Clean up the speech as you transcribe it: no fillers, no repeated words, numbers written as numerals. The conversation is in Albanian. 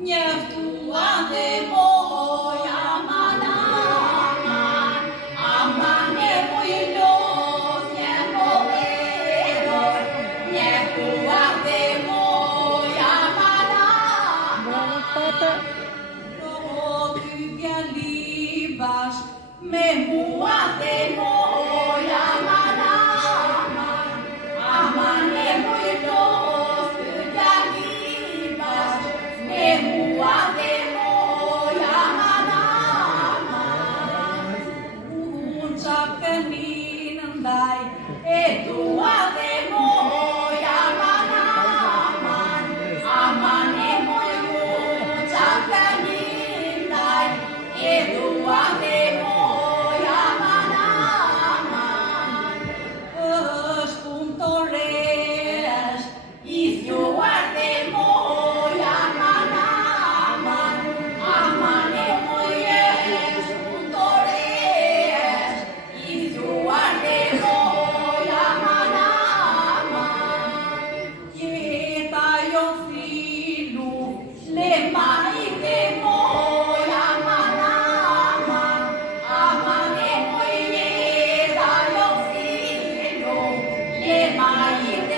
Njeftuate moja manama, ama nemoj los njemo ero. Njeftuate moja manama, rotyvia libas, me muate moja manama, ama nemoj los tyvia libas, me muate moja manama. Unsakkeninandai, etuate moja manama, ama nemoj unsakkenindai, etuate moja manama. Öspuntoreas, istuate moja manama, ama nemoj öspuntoreas, istuate moja manama. Jeta jo filu, lemaite moja manama, ama nemoj jeta jo filu, lemaite